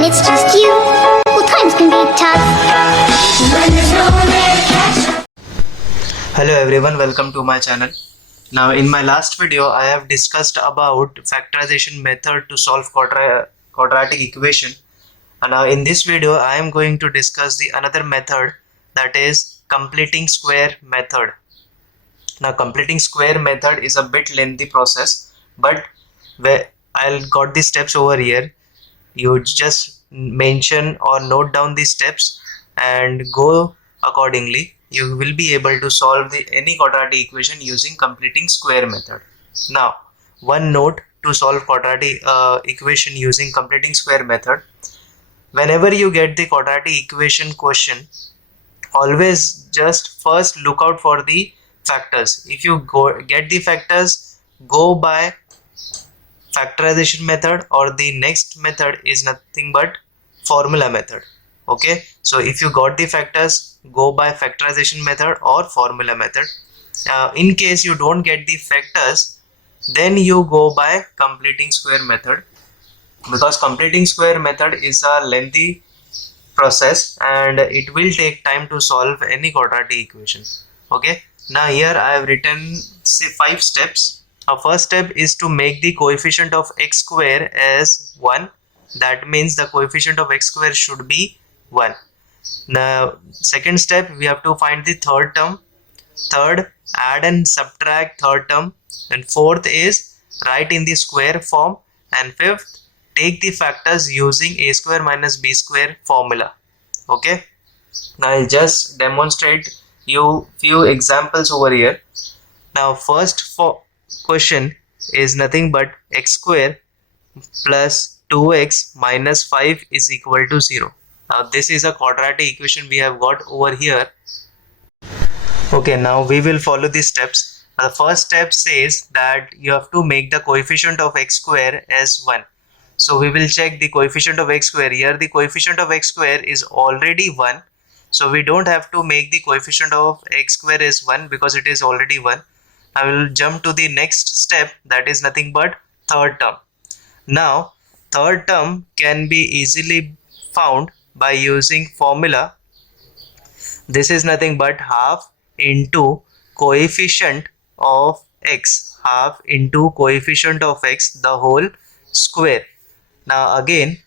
when it's just you. Well, times can be tough. When there's no one there to catch up. Hello everyone, welcome to my channel. Now in my last video I have discussed about factorization method to solve quadratic equation, and now in this video I am going to discuss the another method, that is completing square method. Now completing square method is a bit lengthy process, but I'll got the steps over here. You just mention or note down the steps and go accordingly. You will be able to solve any quadratic equation using completing square method. Now one note to solve quadratic equation using completing square method: whenever you get the quadratic equation question, always just first look out for the factors. If you get the factors, go by factorization method, or the next method is nothing but formula method. Okay, so if you got the factors, go by factorization method or formula method. In case you don't get the factors, then you go by completing square method, because completing square method is a lengthy process and it will take time to solve any quadratic equation. Okay, now here I have written 5 steps. Our first step is to make the coefficient of x square as 1. That means the coefficient of x square should be 1. Now second step, we have to find the third term. Third, add and subtract third term. And fourth is write in the square form. And fifth, take the factors using a square minus b square formula. Okay, now I'll just demonstrate you few examples over here. Now first question is nothing but x square plus 2x minus 5 is equal to 0. Now this is a quadratic equation we have got over here. Okay, now we will follow these steps. The first step says that you have to make the coefficient of x square as 1. So we will check the coefficient of x square. Here the coefficient of x square is already 1. So we don't have to make the coefficient of x square as 1 because it is already 1. I will jump to the next step, that is nothing but third term. Now third term can be easily found by using formula. This is nothing but half into coefficient of x, half into coefficient of x, the whole square. Now again,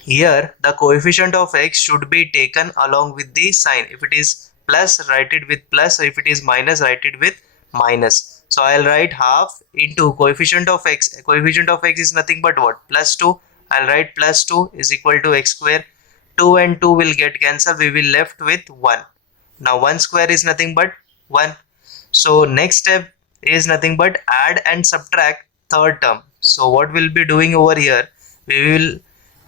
here the coefficient of x should be taken along with the sign. If it is plus, write it with plus. If it is minus, write it with minus. So I'll write half into coefficient of x. Coefficient of x is nothing but what? Plus 2. I'll write plus 2 is equal to x square. 2 and 2 will get cancelled. We will left with 1. Now 1 square is nothing but 1. So next step is nothing but add and subtract third term. So what we'll be doing over here, we will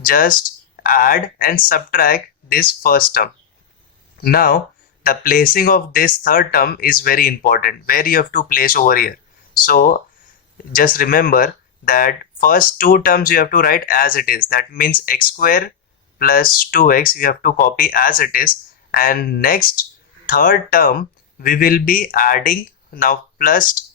just add and subtract this first term. Now the placing of this third term is very important, where you have to place over here. So just remember that first two terms you have to write as it is. That means x square plus 2x you have to copy as it is, and next third term we will be adding. Now plus,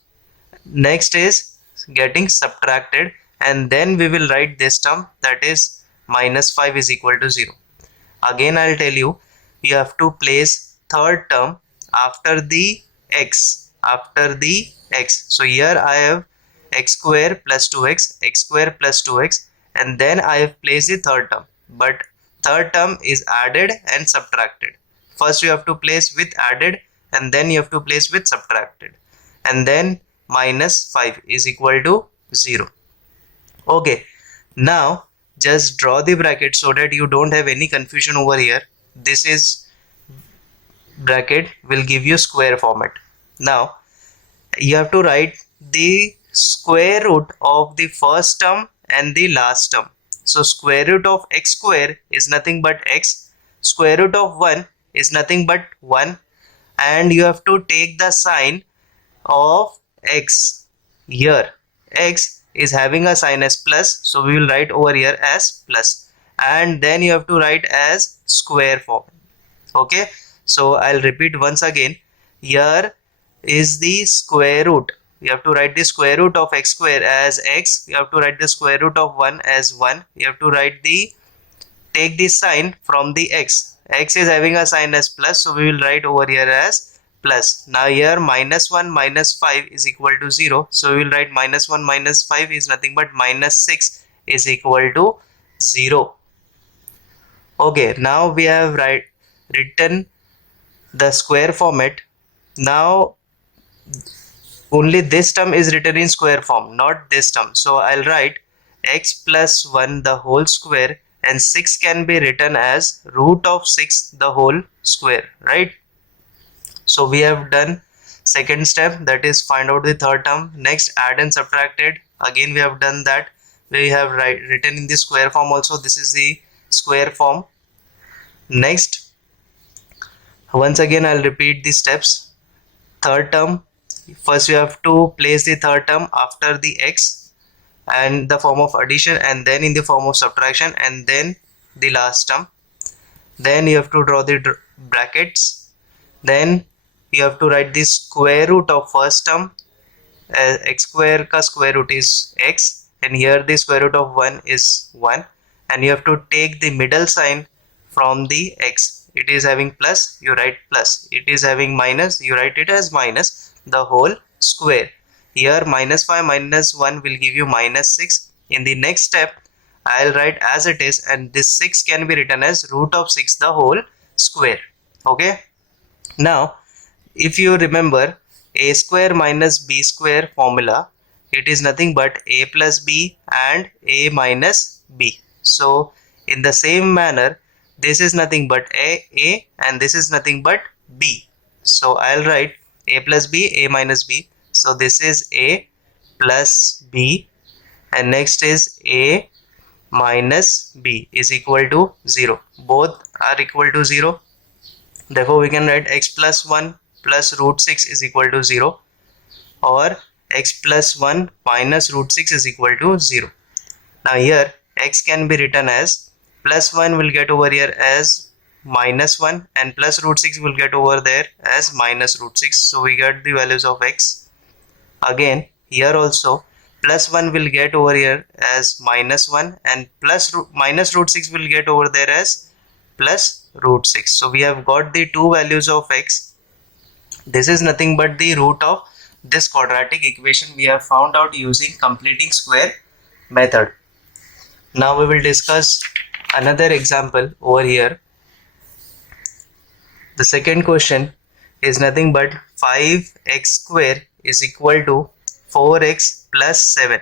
next is getting subtracted, and then we will write this term, that is minus 5 is equal to 0. Again I'll tell you, you have to place third term after the x, so here I have x square plus 2x, x square plus 2x, and then I have placed the third term, but third term is added and subtracted. First you have to place with added, and then you have to place with subtracted, and then minus 5 is equal to 0. Okay, now just draw the bracket so that you don't have any confusion over here. This is bracket will give you square format. Now you have to write the square root of the first term and the last term. So square root of x square is nothing but x, square root of 1 is nothing but 1, and you have to take the sign of x. Here x is having a sign as plus, so we will write over here as plus, and then you have to write as square form. Okay, so I'll repeat once again. Here is the square root. You have to write the square root of x square as x. You have to write the square root of 1 as 1. You have to write the take the sign from the x. X is having a sign as plus, so we will write over here as plus. Now here minus 1 minus 5 is equal to 0, so we will write minus 1 minus 5 is nothing but minus 6 is equal to 0. Okay, now we have written the square format. Now only this term is written in square form, not this term. So I'll write x plus 1 the whole square, and 6 can be written as root of 6 the whole square, right? So we have done second step, that is find out the third term. Next, add and subtracted. Again we have done that. We have written in the square form also. This is the square form. Next, once again I'll repeat the steps. Third term, first you have to place the third term after the x and the form of addition, and then in the form of subtraction, and then the last term. Then you have to draw the brackets. Then you have to write the square root of first term. X square ka square root is x, and here the square root of 1 is 1, and you have to take the middle sign from the x. It is having plus, you write plus. It is having minus, you write it as minus the whole square. Here minus 5 minus 1 will give you minus 6. In the next step I'll write as it is, and this 6 can be written as root of 6 the whole square. Okay, now if you remember a square minus b square formula, it is nothing but a plus b and a minus b. So in the same manner, this is nothing but a and this is nothing but b. So I'll write a plus b, a minus b. So this is a plus b, and next is a minus b is equal to 0. Both are equal to 0. Therefore we can write x plus 1 plus root 6 is equal to 0, or x plus 1 minus root 6 is equal to 0. Now here x can be written as plus 1 will get over here as minus 1, and plus root 6 will get over there as minus root 6. So we get the values of x. Again here also plus 1 will get over here as minus 1, and minus root 6 will get over there as plus root 6. So we have got the two values of x. This is nothing but the root of this quadratic equation we have found out using completing square method. Now we will discuss another example over here. The second question is nothing but 5x square is equal to 4x plus 7.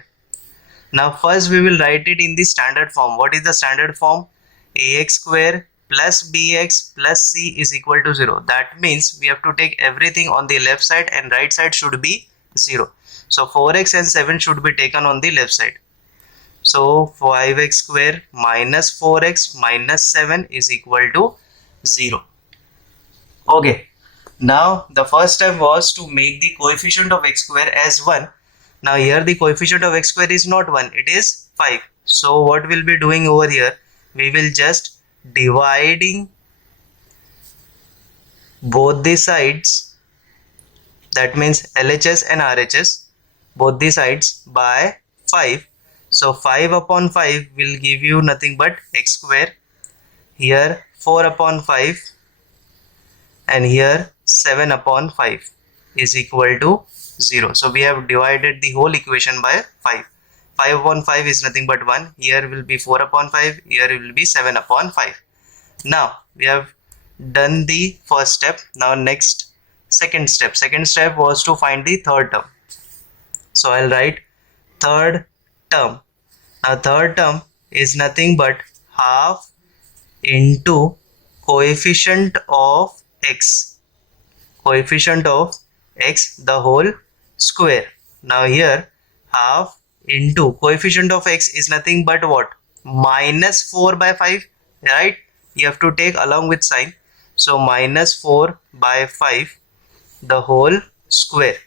Now first we will write it in the standard form. What is the standard form? Ax square plus bx plus c is equal to 0. That means we have to take everything on the left side, and right side should be 0. So 4x and 7 should be taken on the left side. So 5x square minus 4x minus 7 is equal to 0. Okay, now the first step was to make the coefficient of x square as 1. Now here the coefficient of x square is not 1, it is 5. So what we'll be doing over here, we will just dividing both the sides, that means LHS and RHS, both the sides by 5. So 5 upon 5 will give you nothing but x square. Here 4 upon 5, and here 7 upon 5 is equal to 0. So we have divided the whole equation by 5. 5 upon 5 is nothing but 1. Here will be 4 upon 5. Here it will be 7 upon 5. Now we have done the first step. Now next, second step. Second step was to find the third term. So I'll write third term. Now third term is nothing but half into coefficient of x. Coefficient of x the whole square. Now here half into coefficient of x is nothing but what? Minus 4 by 5, right? You have to take along with sign. So minus 4 by 5 the whole square.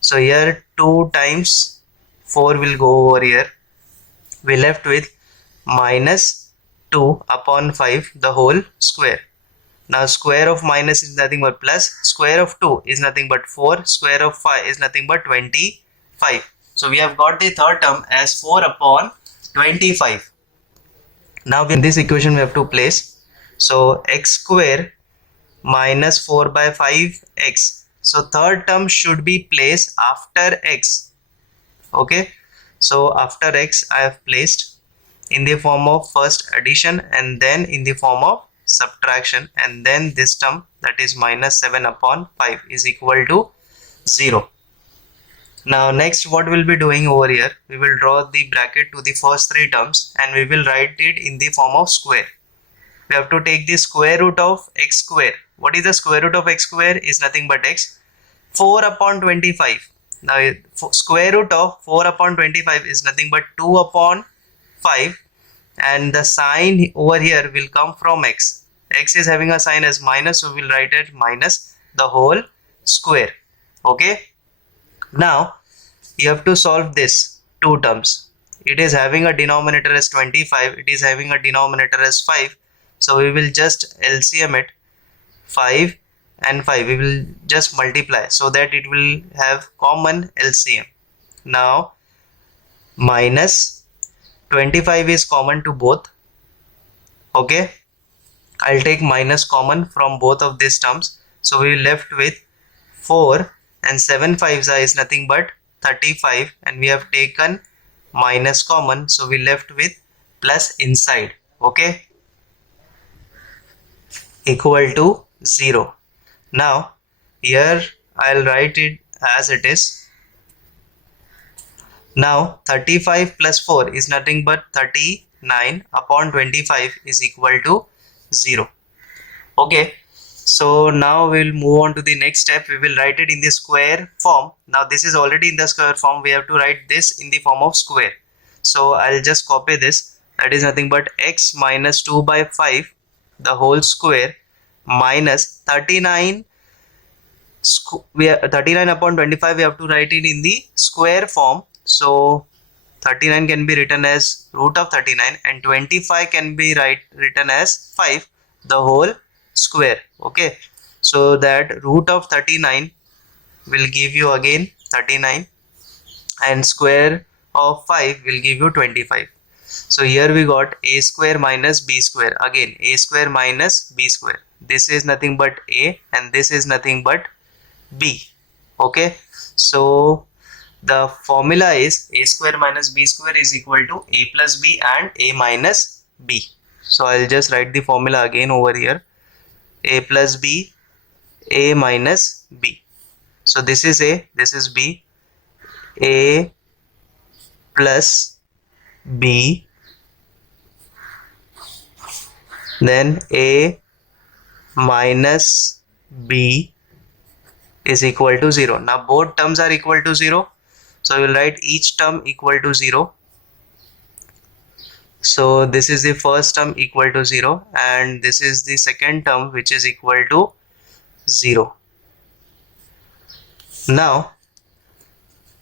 So here 2 times 4 will go over here. We left with minus 2 upon 5 the whole square. Now square of minus is nothing but plus, square of 2 is nothing but 4, square of 5 is nothing but 25. So we have got the third term as 4 upon 25. Now in this equation we have to place, so x square minus 4 by 5x, so third term should be placed after x. Okay, so after x I have placed in the form of first addition and then in the form of subtraction, and then this term, that is minus 7 upon 5, is equal to 0. Now next what we'll be doing over here, we will draw the bracket to the first three terms and we will write it in the form of square. We have to take the square root of x square. What is the square root of x square? Is nothing but x. 4 upon 25. Now square root of 4 upon 25 is nothing but 2 upon 5, and the sign over here will come from x. X is having a sign as minus, so we'll write it minus the whole square. Okay. Now you have to solve this two terms. It is having a denominator as 25, it is having a denominator as 5, so we will just LCM it. 5 and 5 we will just multiply so that it will have common LCM. Now minus 25 is common to both. Okay, I'll take minus common from both of these terms, so we will left with 4 and 7 5s is nothing but 35, and we have taken minus common, so we left with plus inside. Okay, equal to 0. Now here I'll write it as it is. Now 35 plus 4 is nothing but 39 upon 25 is equal to 0. Okay, so now we'll move on to the next step. We will write it in the square form. Now this is already in the square form, we have to write this in the form of square. So I'll just copy this, that is nothing but x minus 2 by 5 the whole square minus 39 39 upon 25 we have to write it in the square form. So 39 can be written as root of 39 and 25 can be written as 5 the whole square. Okay, so that root of 39 will give you again 39 and square of 5 will give you 25. So here we got a square minus b square, again a square minus b square. This is nothing but a and this is nothing but b. Okay, so the formula is a square minus b square is equal to a plus b and a minus b. So I'll just write the formula again over here, a plus b, a minus b. So this is a, this is b, a plus b, then a minus b is equal to 0. Now both terms are equal to 0, so we will write each term equal to 0. So this is the first term equal to 0 and this is the second term which is equal to 0. Now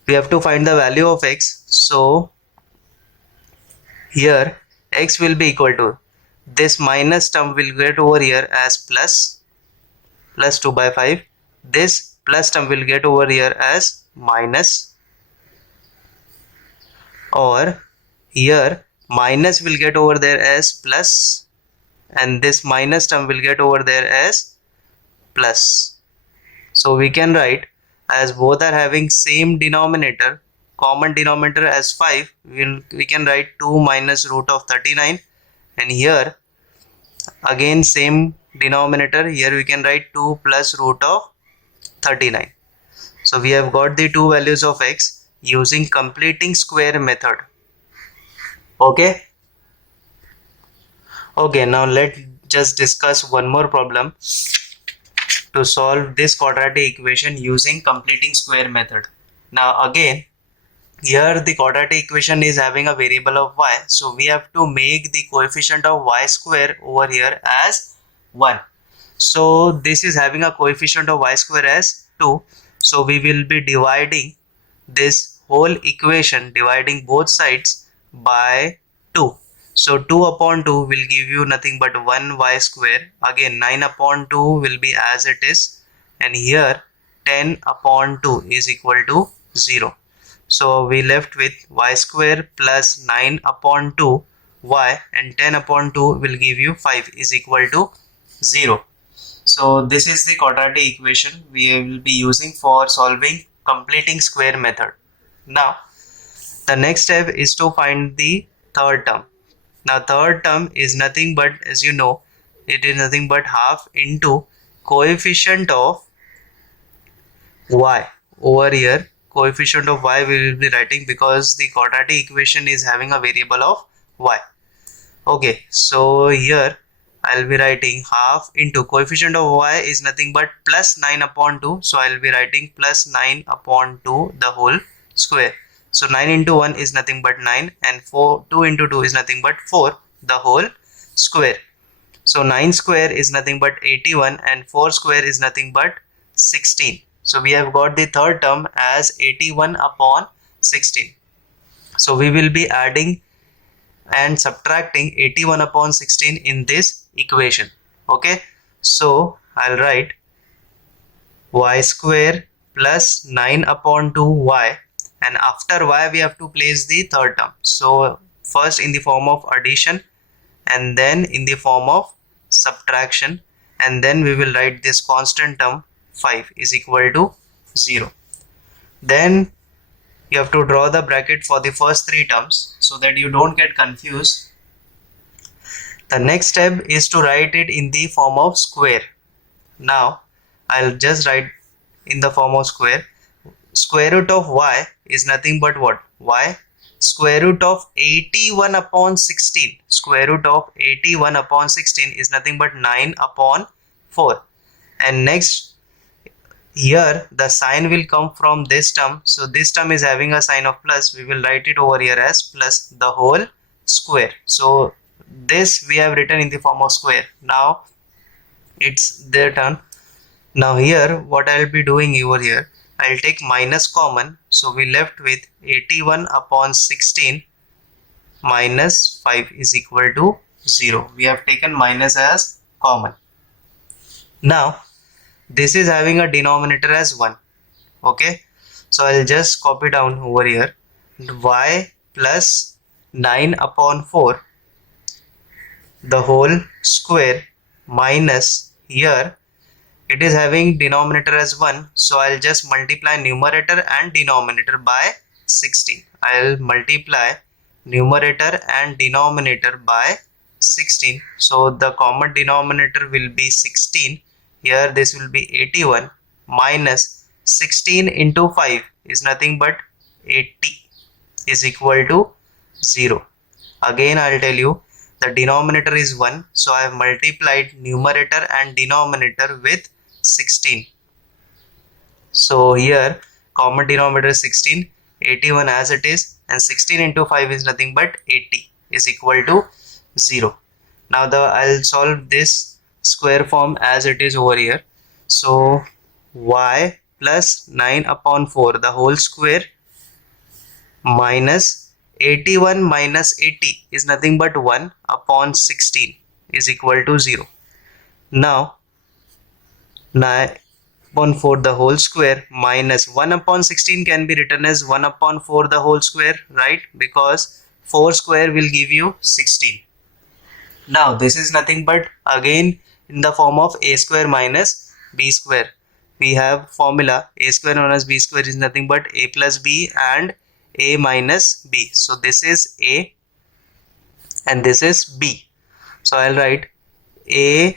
we have to find the value of x. So here x will be equal to, this minus term will get over here as plus 2 by 5, this plus term will get over here as minus, or here minus will get over there as plus and this minus term will get over there as plus. So we can write, as both are having same denominator, common denominator as 5, we can write 2 minus root of 39, and here again same denominator, here we can write 2 plus root of 39. So we have got the two values of x using completing square method. Okay, now let's just discuss one more problem to solve this quadratic equation using completing square method. Now again, here the quadratic equation is having a variable of y, so we have to make the coefficient of y square over here as 1. So this is having a coefficient of y square as 2, so we will be dividing this whole equation, dividing both sides by 2. So 2 upon 2 will give you nothing but 1 y square. Again 9 upon 2 will be as it is, and here 10 upon 2 is equal to 0. So we left with y square plus 9 upon 2 y, and 10 upon 2 will give you 5 is equal to 0. So this is the quadratic equation we will be using for solving completing square method. Now the next step is to find the third term. Now third term is nothing but, as you know, it is nothing but half into coefficient of y. Over here coefficient of y we will be writing because the quadratic equation is having a variable of y. Okay, so here I'll be writing half into coefficient of y is nothing but plus 9 upon 2, so I'll be writing plus 9 upon 2 the whole square. So 9 into 1 is nothing but 9, and 2 into 2 is nothing but 4 the whole square. So 9 square is nothing but 81, and 4 square is nothing but 16. So we have got the third term as 81 upon 16. So we will be adding and subtracting 81 upon 16 in this equation. Okay, so I'll write y square plus 9 upon 2y, and after y we have to place the third term. So first in the form of addition, and then in the form of subtraction, and then we will write this constant term 5 is equal to 0. Then you have to draw the bracket for the first three terms so that you don't get confused. The next step is to write it in the form of square. Now I'll just write in the form of square. Square root of y is nothing but what? Y square root of 81 upon 16. Square root of 81 upon 16 is nothing but 9 upon 4. And next, here the sign will come from this term, so this term is having a sign of plus, we will write it over here as plus the whole square. So this we have written in the form of square. Now it's their turn. Now here what I'll be doing over here, I'll take minus common, so we left with 81 upon 16 minus 5 is equal to 0. We have taken minus as common. Now this is having a denominator as 1. Okay, so I'll just copy down over here y plus 9 upon 4 the whole square minus, here it is having denominator as 1, so I'll just multiply numerator and denominator by 16. I'll multiply numerator and denominator by 16, so the common denominator will be 16. Here this will be 81 minus 16 into 5 is nothing but 80 is equal to 0. Again I'll tell you, the denominator is 1, so I have multiplied numerator and denominator with 16. So here common denominator is 16, 81 as it is, and 16 into 5 is nothing but 80 is equal to 0. Now I'll solve this square form as it is over here. So y plus 9 upon 4 the whole square minus 81 minus 80 is nothing but 1 upon 16 is equal to 0. Now 9 upon 4 the whole square minus 1 upon 16 can be written as 1 upon 4 the whole square, right? Because 4 square will give you 16. Now this is nothing but again in the form of a square minus b square. We have formula a square minus b square is nothing but a plus b and a minus b. So this is a and this is b. So I'll write a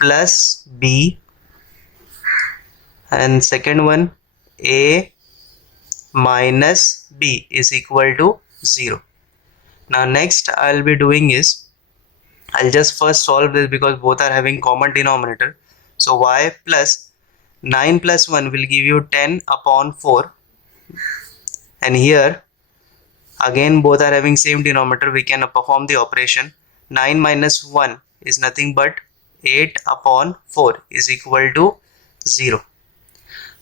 plus b, and second one a minus b is equal to 0. Now next I'll be doing is, I'll just first solve this because both are having common denominator. So y plus 9 plus 1 will give you 10 upon 4, and here again both are having same denominator, we can perform the operation. 9 minus 1 is nothing but 8 upon 4 is equal to 0.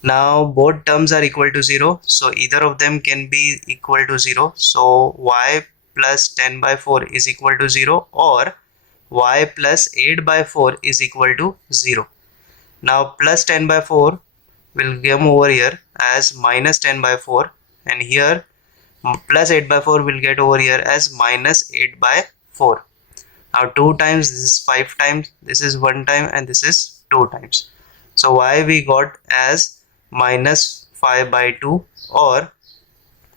Now both terms are equal to 0, so either of them can be equal to 0. So y plus 10 by 4 is equal to 0, or y plus 8 by 4 is equal to 0. Now plus 10 by 4 will come over here as minus 10 by 4, and here Plus 8 by 4 will get over here as minus 8 by 4. Now 2 times, this is 5 times, this is 1 time, and this is 2 times. So y we got as minus 5 by 2, or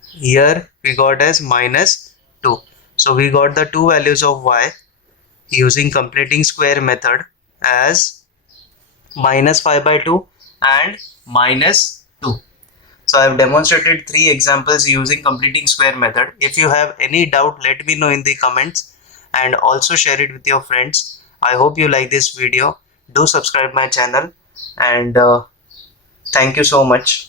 here we got as minus 2. So we got the two values of y using completing square method as minus 5 by 2 and minus 2. So I have demonstrated 3 examples using completing square method. If you have any doubt, let me know in the comments and also share it with your friends. I hope you like this video. Do subscribe my channel, and thank you so much.